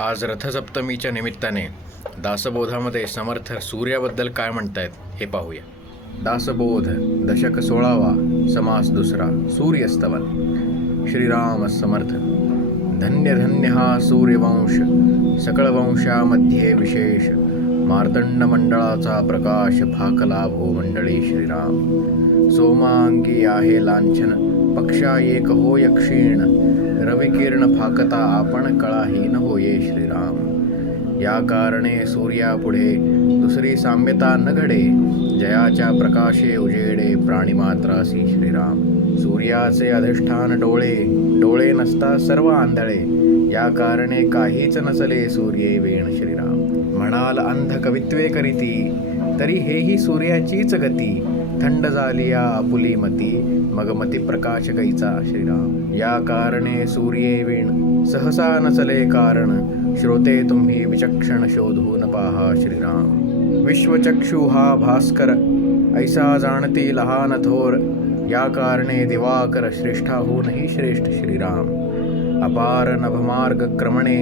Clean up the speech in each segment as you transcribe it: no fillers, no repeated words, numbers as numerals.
आज रथसप्तमीच्या निमित्ताने दासबोधामध्ये समर्थ सूर्याबद्दल काय म्हणतायत हे पाहूया. दासबोध दशक 16वा समास दुसरा सूर्यस्तवन. श्रीराम समर्थ. धन्य धन्य हा सूर्यवंश सकळ वंशामध्ये विशेष मार्तंड मंडळाचा प्रकाश भाकला भूमंडळी श्रीराम. सोमांगी आहे लांछन पक्षा एक होय क्षीण रविकिरण फाकता आपण कळाहीन होये श्रीराम. या कारणे सूर्यापुढे दुसरी साम्यता न घडे जयाच्या प्रकाशे उजेडे प्राणीमात्रासी श्रीराम. सूर्याचे अधिष्ठान डोळे डोळे नसता सर्व आंधळे या कारणे काहीच नसले सूर्ये वेण श्रीराम. म्हणाल अंध कवित्वे करीती तरी हेही सूर्याचीच गती थंड झाली या आपुली मती मग मती प्रकाश कैचा श्रीराम. या कारणे सूर्ये वेण सहसा नसले कारण श्रोते तुम्ही विचक्षण शोधून पाहा श्रीराम. विश्वचक्षु हा भास्कर ऐसा जाणती लहान थोर या कारणे दिवाकर श्रेष्ठाहूनही श्रेष्ठ श्रीराम. अपार नभमार्ग क्रमणे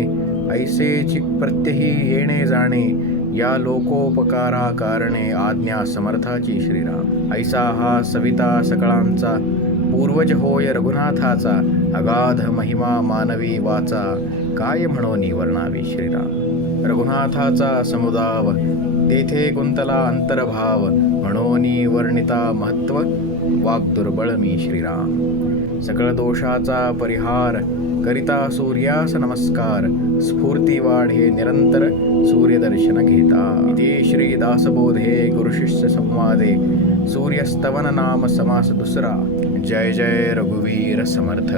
ऐसेची प्रत्यही येणे जाणे या लोकोपकारा कारणे आज्ञा समर्थाची श्रीराम. ऐसा हा सविता सकळांचा पूर्वज होय रघुनाथाचा अगाध महिमा मानवी वाचा काय म्हणून वर्णावी श्रीराम. रघुनाथाचा समुदाव तेथे गुंतला अंतर्भाव म्हणून वर्णिता महत्व वाक दुर्बळ मी श्रीराम. सकळ दोषाचा परिहार करिता सूर्यास नमस्कार स्फूर्ती वाढे निरंतर सूर्यदर्शन घेता. इति श्री दासबोधे गुरुशिष्य संवादे सूर्यस्तवन नाम समास दुसरा. जय जय रघुवीर समर्थ.